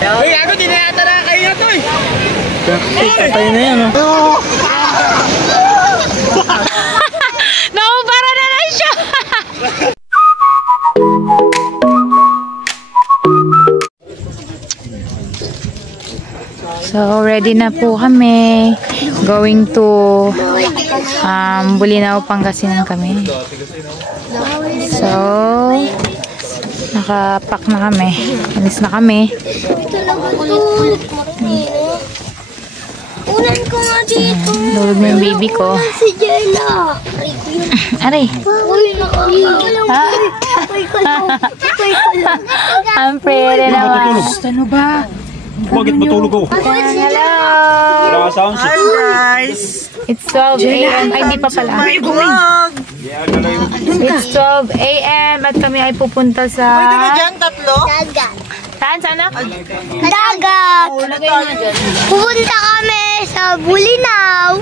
Uy, ako din na yata na kayo na to eh. Patay na yan, oh. Naubara na lang siya. So, ready na po kami. Going to Bulinaw, Pangasinan kami. So, nakapack na kami. Alis na kami. Ulan ko nga dito. Lulog na yung baby ko. Si Jella. Aray. Uy, Ang pretty naman. Ano ba? Bakit matulog ako? Hello! Hi guys! It's 12 a.m. Ay, hindi pa pala. It's 12 a.m. at kami ay pupunta sa... Pwede na dyan, tatlo? Dagat. Saan? Sana? Dagat. Pupunta kami sa Bulinaw.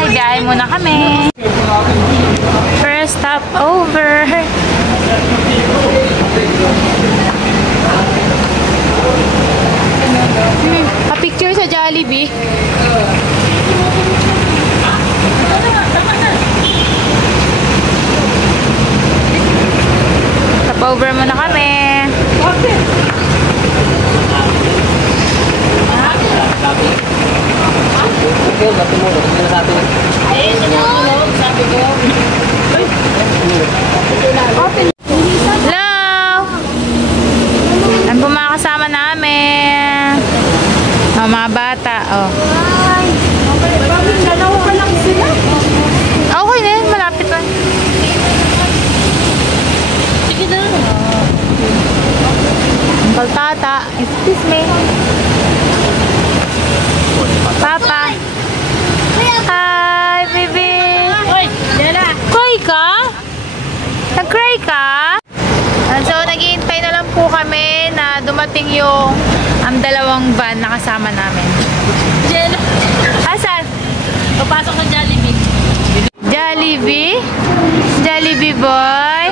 Ay, biyahe muna kami. First stop over. Pa-picture sa Jollibee. Stop over muna kami. Hello! Ang pumakasama namin. Oh, mga bata. Oh. Okay na yun. Malapit lang. Uncle Tata. Excuse me. Papa. Hi, baby. Cry ka? Nag-cry ka? So, naghihintay na lang po kami na dumating yung dalawang van na kasama namin. Asan? Papasok sa Jollibee. Jollibee? Jollibee boy?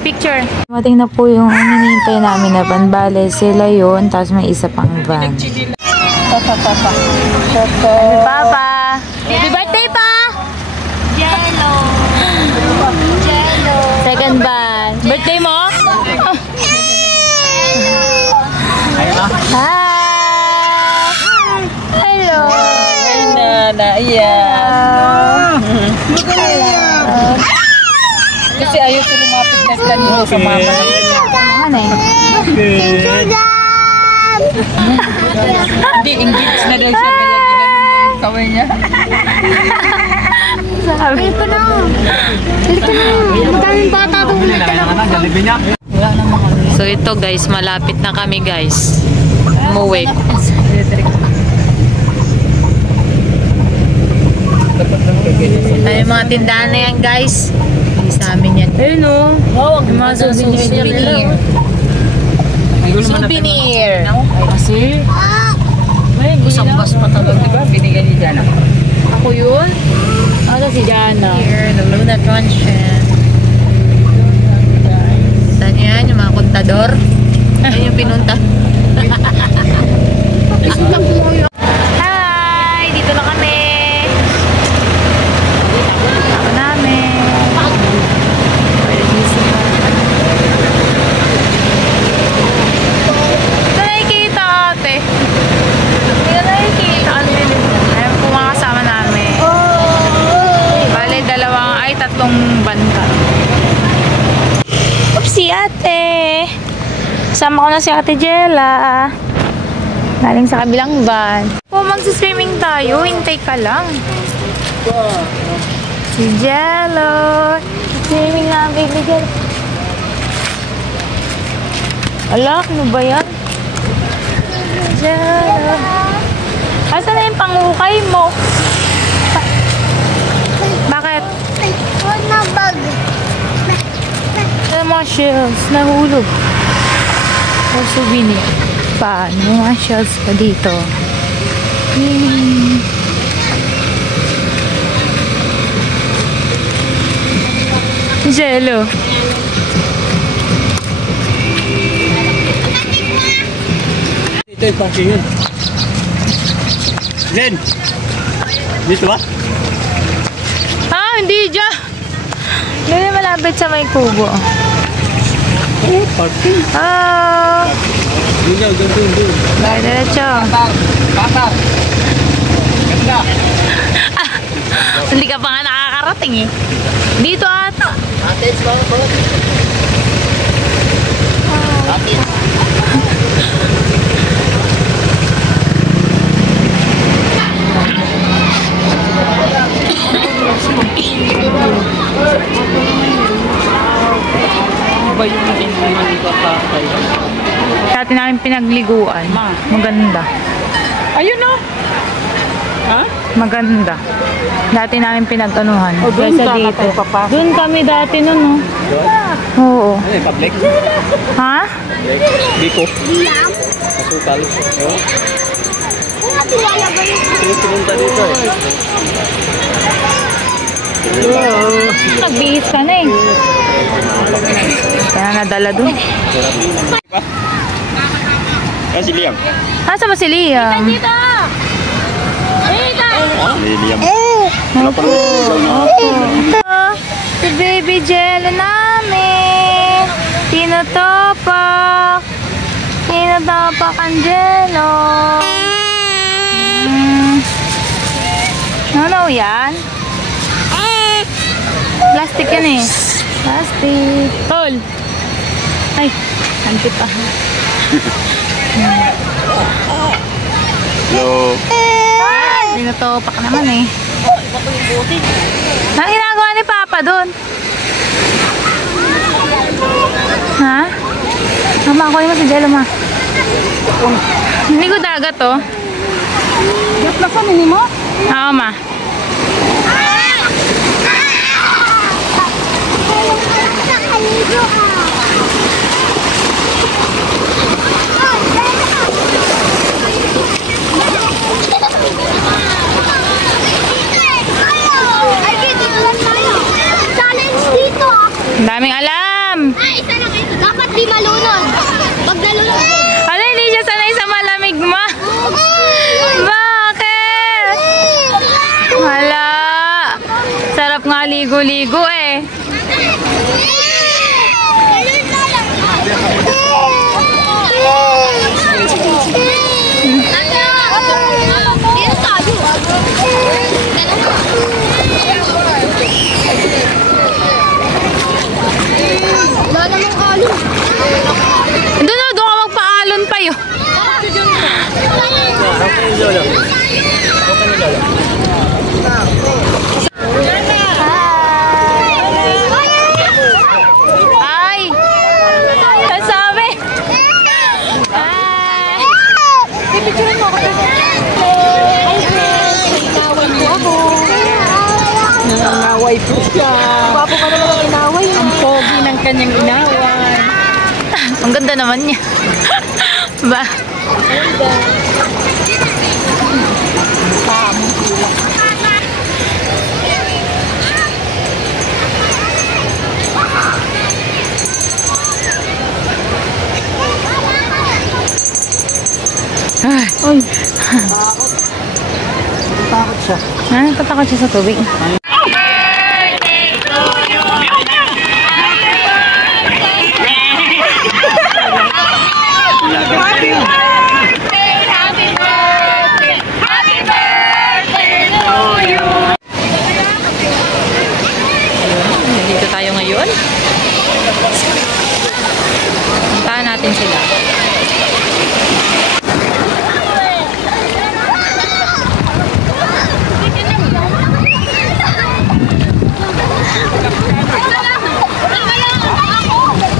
Picture. Dumating na po yung hinihintay namin na van. Bale, sila yun. Tapos may isa pang van. Papa. Happy birthday pa! Jello. Second van. Birthday mo? Hi! Hello! Kasi ayaw ko lumapit na kanino sa mama. Ano eh? Hindi, engaged na daw siya. Kaya ginanong niya yung kamay niya. Sabi ko na. Daming bata doon. So ito guys, malapit na kami guys. Umuwi. Ay, mga tindahan na yan guys. Hindi sa amin yan. Ayun o. Yung mga souvenir. Souvenir. Kasi? Kusang-bas pa talaga. Diba? Binigyan ni Jana. Ako yun? Ano si Jana? Here, the Luna Transient. Saan yan? Yung mga kontador? Ayun yung pinunta. Hi! Dito na kami. Ako namin. Nakikita ate. Hindi ka nakikita. Ayun po mga kasama namin. Bale, tatlong banda. Oopsie ate! Kasama ko na si Ate Jella. Galing sa kabilang van. Oh, magsiswimming tayo. Hintay ka lang. Si Jello. Swimming na, baby girl. Alak, ano ba yan? Jello. Asan na yung pangukay mo? Bakit? Nabag. Ano mga shells? Nahulog. O souvenir. Paano mga shells pa dito? Jello. Ito yung parking yun. Len! Dito ba? Ah, hindi dyan. Hindi malapit sa may kubo. Oh, parking. Ah, Doon. dahil diretso. Patang. Ganda. Hindi ka pa nga nakakarating eh. Dito ata. Atis ba ako? Atis. Ba yung hindi ka kakay? Dati namin pinagliguan. Maganda. Ayun o. Ha? Maganda. Dati namin pinag-anuhan. O, doon Kaysa ka na dito. tayo papasok. Doon kami dati nun, no? Oo. Ano yung public? Ha? Biko. Kasukal. Ito pinunta dito eh. Nagbihis ka na eh. Kaya nadala doon. Si Liam. Nasa ba si Liam? Si Liam. Si baby Jello namin. Tinutopak. Tinutopak ang Jello. Ano yan? Plastic yan eh. Plastic. Tol. Ay, hanti pa. Hello. Tinutopak naman eh. Anong ginagawa ni Papa doon? Ha? Mama, kunin mo si Jello, ma. Hindi ko dagat, oh. Gat na pa nini mo? Oo, ma. Ang daming alam. Ay, isa lang ito. Dapat di malunod. Pag nalunod. Ala, hindi siya sanay sa malamig, ma. Bakit? Hala. Sarap nga ligo-ligo eh. Doon ka magpaalon pa yun. Ay! Sabi! Ay! Pipicturein mo ako. Nangaway po siya. Gwapo ka naman ang inaway. Ang pogi ng kanyang inaway. Ang ganda naman niya. Ba? Ay. Takot siya. Tatakot siya sa tubig. Nandito tayo ngayon. Puntahan natin sila.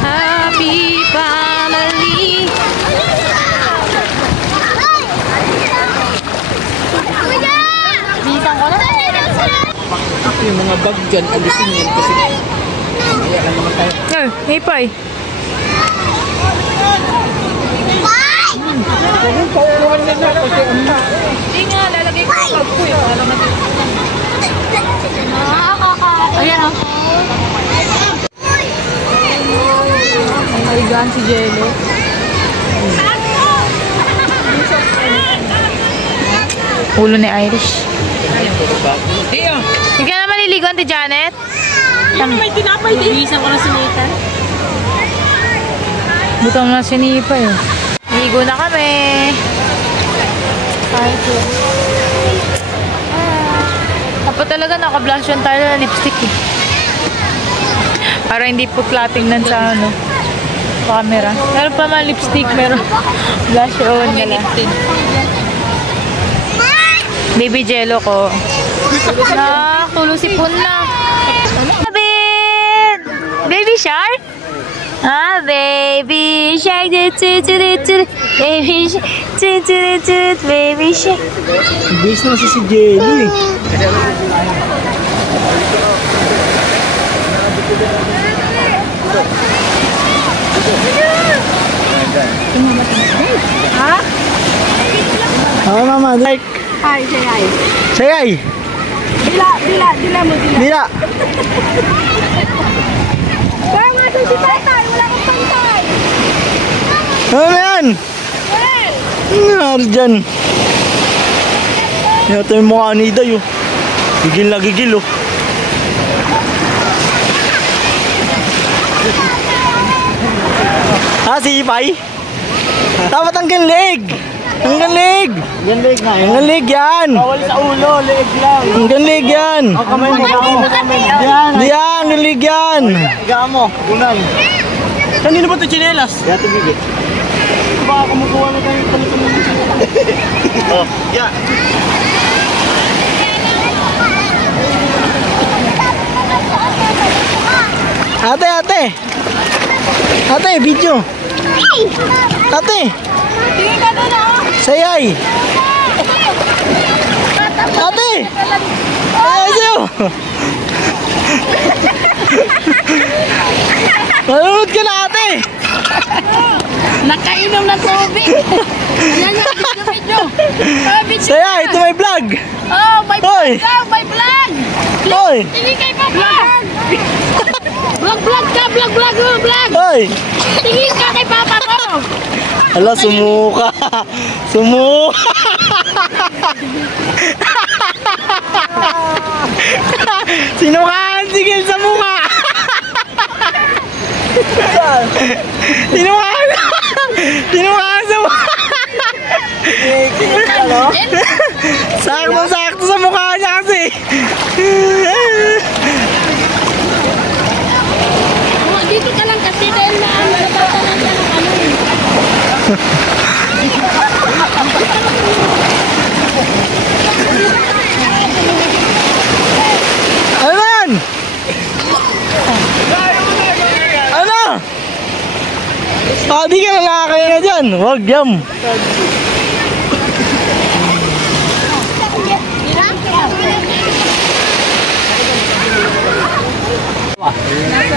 Happy family. Bisan ko na. Yung mga bag dyan, alisin yan kasi kaya ka naman tayo. Oh, hipay. Hindi nga, lalagay ko yung bag ko yun. Ayan o. Nakaraan si Jello. Ulo ni Irish. Hindi ka na maliligo, Auntie Janet? May tinapay din. Ibisan ko na si Nathan. Butang na sinipa eh. Ligo na kami. Kahit yun. Dapat talaga naka-blush on tayo na lipstick eh. Para hindi po tingnan sa ano. Sa camera. Meron pa man lipstick, meron blush on nila. Baby Jello ko. Tulo si Puna. Baby Shark? Ah, baby shark, baby shark, baby shark. Base na si Jelly. Ha? Ah, mama, like. Hi, say hi. Say hi. Dila mo, dila. Dila. Kaya nga si tatay, wala kang pantay. Ano na yan? Nangyari dyan. Ito yung mukha ni Iday oh. Gigil na gigil oh. Si Ipay? Dapat ang ganlig! Ang ganlig! Ganlig nga yun? Ang ganlig yan! Bawal sa ulo, leeg lang. Ang ganlig yan! Ang kamay mo, yan! Yan, ganlig yan! Higaan mo, unan. Kanino ba ito chinelas? Dati bigit. Baka kumukuha na tayo palito mo. Oh, yeah. Ate! Ate, video! Ate! Tingin ka doon oh. Sayay! Ate! Sayay sa'yo! Nanonood ka na ate! Nakainom ng tubig. Yan yung video. Sayay, ito may vlog! Oh, may Hoy! vlog daw, may vlog. Hoy! Tingin kay Papa. Vlog ka, vlog. Hoy! Tingin ka kay Papa ko. Ala, sumuka! Sumuka! Sinukaan si Gil sa mukha! Sinukaan sa mukha! Sakto sa mukha niya kasi! Dito ka lang kasi dahil na natatanan ka ng ano. Ano yan? Ano? Di ka na nakakaya na dyan. Huwag yam.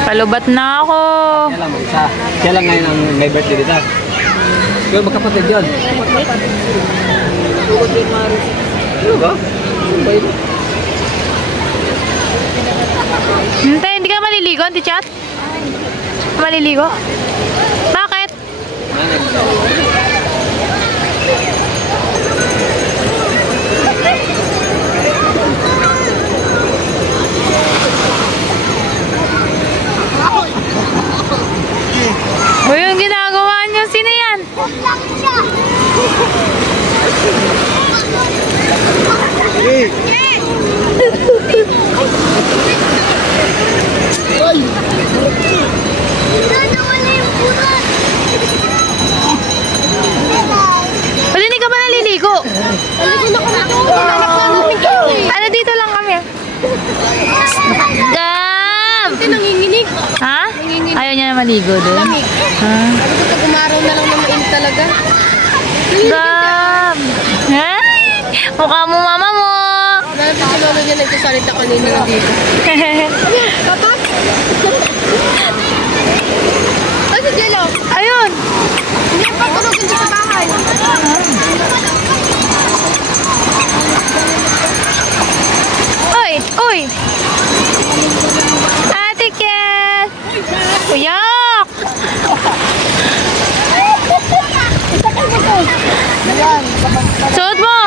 Palubat na ako. Kaya lang ngayon ang may birthday dito. Kaya magkapatid yun. Ano ba? Hindi ka maliligo, Auntie Chat? Maliligo? Bakit? O yung ginagawa niyo, sino yan? Pwede hindi ka ba naliligo? Ano, dito lang kami. Gab! Nanginginig. Ha? Ayaw niya na maligo doon? Ha? Sabi ko pag umaraw na lang na mainit talaga. Gab! Ay! Mukha mo mama mo! Dahil pa si Lolo niya nagsasalita kanina na dito. Papa? Ay, si Jello. Ayun! Hindi pa tulogin sa bahay. Oy! Oy! Ate Kat! Kuyak! Suot mo!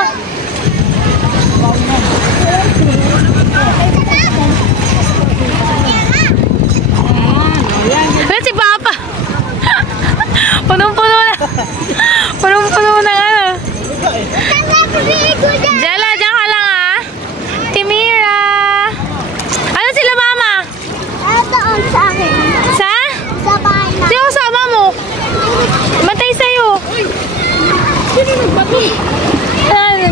Ayan si Papa! Punong-puno na! Punong-puno na ano! Jella, dyan ka lang ah! Timira! Ano sila mama? Doon sa akin. Sa? Sa bahay na. Sino kasama mo? Matay sa'yo! Sino nagbato? Ano?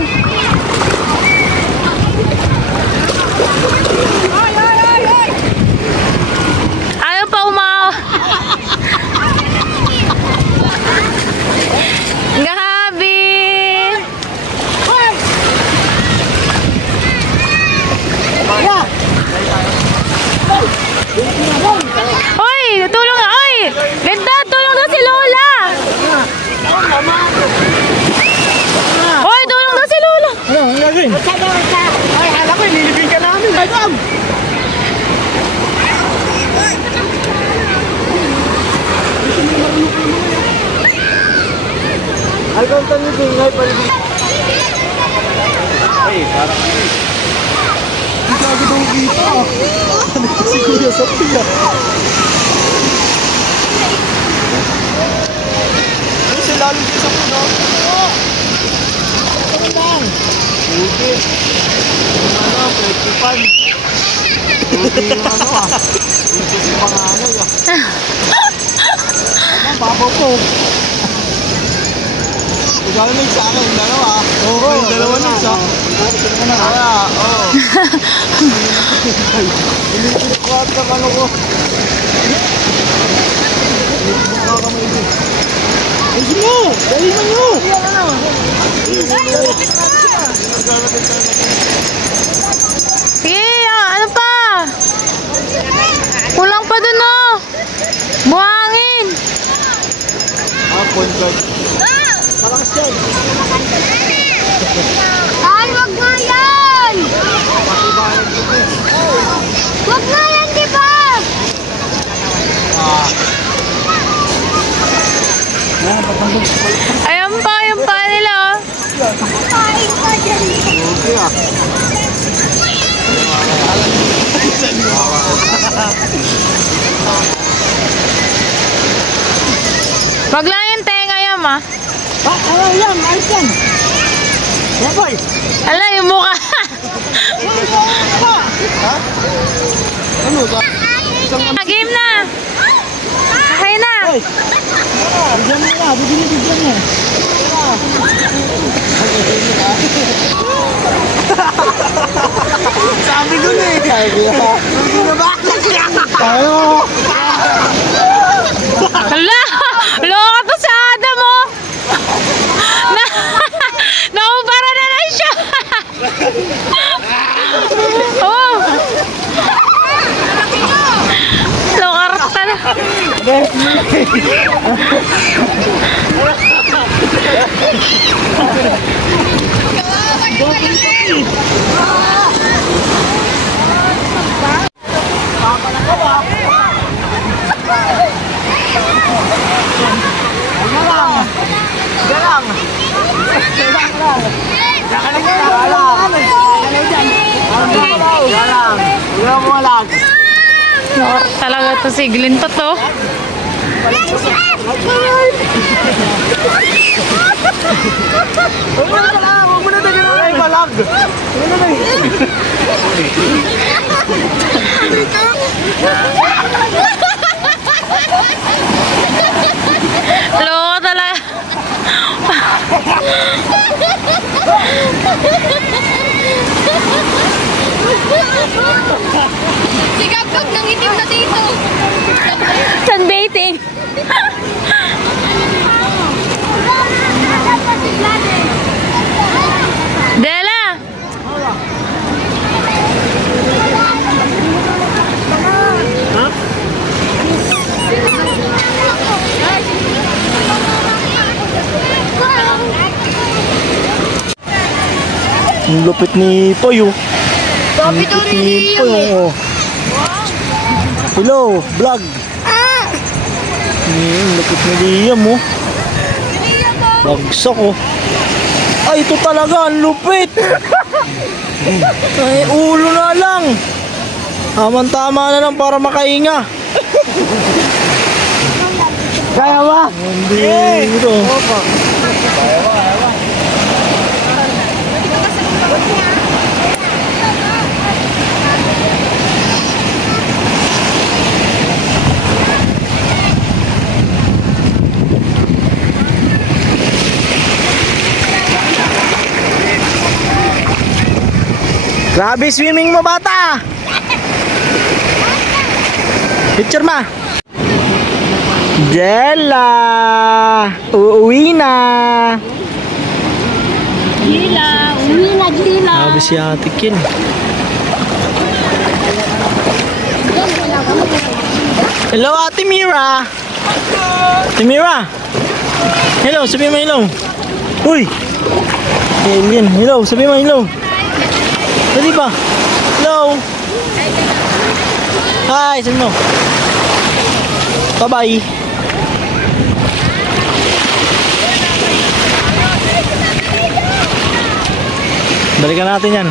Ayaw pa umaw. Gabi. Oy, tulong na. Oy, Linda, tulong na si Lola. Oy, tulong na si Lola. Ano, ang gagawin? Ay, hala ko, nilibing ka namin. Ay, Bob! Algang tanibing, ay, palibing. Ay, parang ano eh. Hindi ka agad ang kita. Si Kuya Sophia. Ano siya lalong sa puno? Ano lang? Buti. Ano, 35. Buti yung ano ah. Buti si panganay ah. Ano, babaw po. Ikaw na sa akin, dalawa. Oo, yung dalawa na sa. Kaya, oo. Inipit ko at ano ko. Inipit ko ka maigi. Ayusin mo! Dali mo nyo! Sige, ano pa? Kulang pa dun oh. Buhangin. Point guard. Malakas yan. Ay, wag nga yan! Wag nga yan, di ba? Ayan pa nila oh. Kain ka dyan. Okay ah. Wag lang yung tenga yan ma. Ano yan? Ayos yan. Baboy. Ala, yung mukha. Ano ba? Game na. Okay na. Ay! Bigyan mo na. Bigyan mo. Sabi ko na eh. Hindi na ba? Tayo. Ala, loka to sa Adam mo. Naubara na lang siya. Oh. Lokarta na. Talaga to si Glinto to. Huwag mo na dagyan ay balag. Loko talaga. Sigapag ng itim na dito. Sunbaiting. Dela. Ang lupit ni Poy oh. Ang lupit ni Poy oh. Hello, vlog. Ang lupit ni Liam oh. Bagsak oh. Ay, ito talaga, ang lupit. Ay, ulo na lang. Tama na lang para makahinga. Kaya ba? Hindi. Ito. Grabe swimming mo, bata. Picture ma. Jella, uuwi na. Gila, uwi na gila. Grabe si Ate Kin. Hello, Ate Mira. Ate Mira. Hello, sabi mo hello. Uy. Alien, hello, sabi mo hello. Dali ba? Hello. Hi, sabi mo. Bye-bye. Balikan natin yan.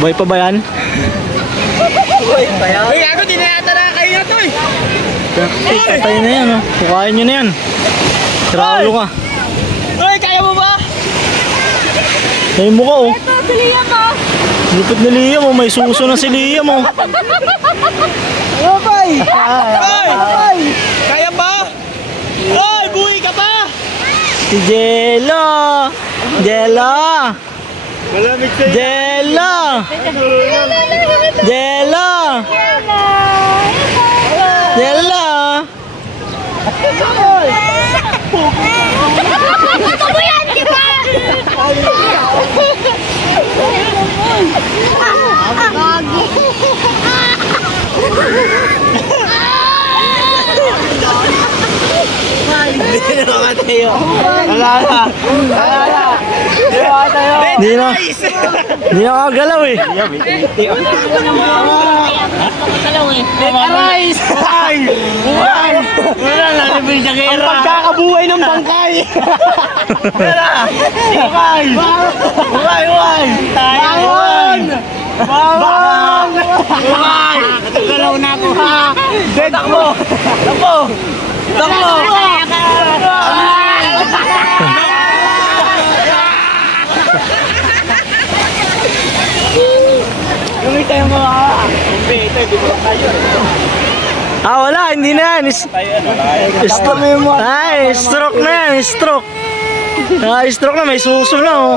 Boy pa ba yan? Uy, ako din na yata na kayo na to eh. Patay na yan, oh. Kukain nyo na yan. Siraulo ka. Uy, kaya mo ba? Kaya mo ka, oh. Ito, si Liam mo. Lupit ni Liam, oh. May suso na si Liam, oh. Ano ba? Ay! Kaya ba? Ay, buhay ka pa! Si Jello. Jello. Malamig sa'yo. Jello. Jello. Jello. Ito mo yan, di ba? Hindi na makatayo. Wala na. Hindi na makatayo. Hindi na makagalaw, eh. Arise! Buhay! Buhay! Wala na, nabili sa kera. Ang pagkakabuhay ng bangkay. Wala! Buhay! Buhay! Buhay! Bangon! Bangon! Buhay! Nakagalaw na ako, ha? Takbo! Takbo! Takbo! Gawin tayo mga ito, bibulok tayo. Wala, hindi na yan. Stroke na yan, stroke. Stroke na, may suso na, oh.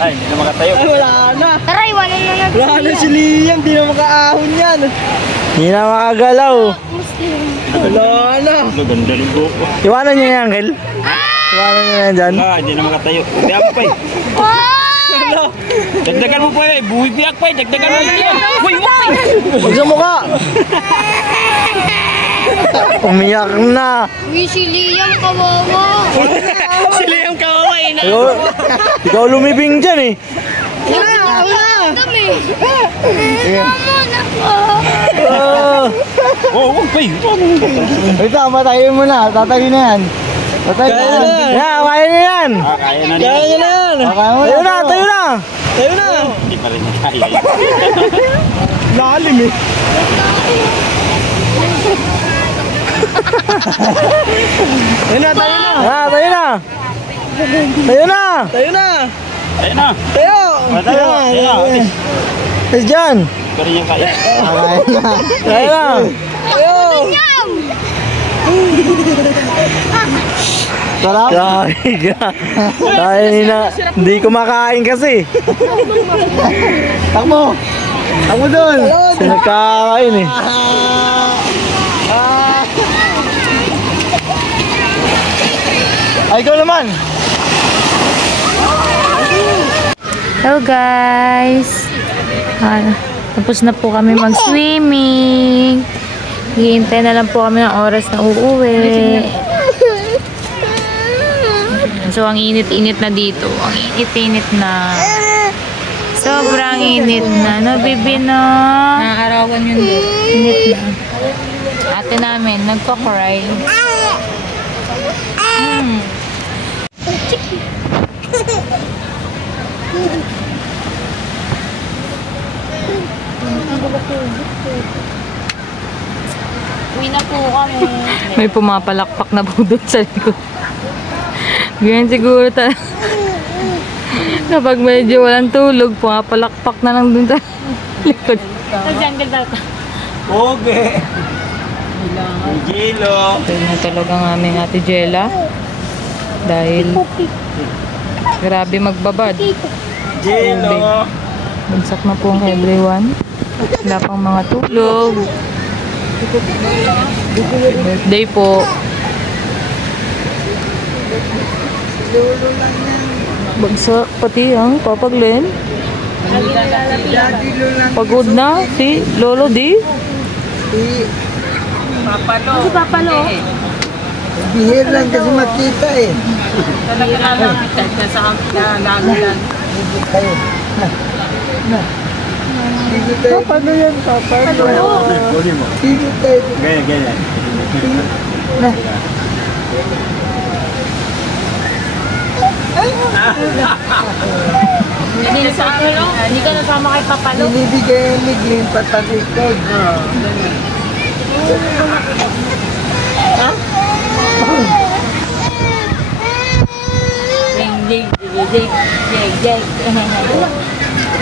Ay, hindi na makatayo. Ay, wala na. Tara, iwanan na natin. Wala na si Liam, hindi na makaahon yan. Hindi na makagalaw. Wala na. Maganda ng buko. Iwanan niya yan, Angel. Iwanan niya yan dyan. Wala, hindi na makatayo. Kaya mo pa eh. Dagdagan mo pa eh. Buhay biyak pa eh. Dagdagan mo yan. Uy, uy! Huwag sa mukha. Umiyak na. Uy, si Liam, kawawa. Sila yung kawawa eh. Ikaw lumibing dyan, eh. Dami. Mamon ako. Oh, huwag pa eh. Wait lang, patayin mo na. Tatayin na yan. Patayin na yan. Yan, kaya na yan. Kaya na Kaya niya. na yan. Tayo na, tayo na. Tayo na. Hindi pa rin kaya. Lalim, eh. Tayo na, tayo na. Tayo na. Tayo na. Tayo na. Ayun na. Tayo. Tayo. Tayo. Yes, John. Pero yung kaya. Tayo na. Tayo. Sarap. Tayo na. Hindi kumakain kasi. Takbo. Takbo doon. Sinagkakain eh. Ay, ikaw naman. Hello guys. Tapos na po kami mag-swimming. Hihintay na lang po kami ng oras na uuwi. So, ang init-init na dito. Ang init-init na. Sobrang init na. No, baby, no? Nakakarawan yun doon. Init na. Ate namin, nagko-cry. kami. May pumapalakpak na po doon sa likod. Ganyan siguro kapag medyo walang tulog, pumapalakpak na lang doon sa likod. Sa jungle daw. Okay. Gilo. Ito na talaga ang aming ate Jella. Dahil grabe magbabad. Gilo. Bagsak na po ang everyone. Wala pang mga tulog. Birthday po. Bagsak pati ang Papa Glenn. Pagod na si Lolo D. Si Papa Lo. Bihir lang kasi makita eh. Talaga lang. Nasa kagagulan. Paano yan, Papa? Tigil tayo. Ganyan. Hindi ka nasama kay Papa Lo. Binibigay ni Glenn patalikod.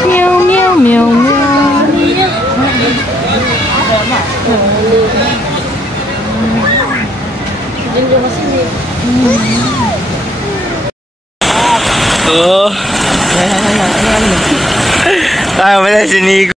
Meow, meow, meow, meow. Oo. Kaya mo na si Nico.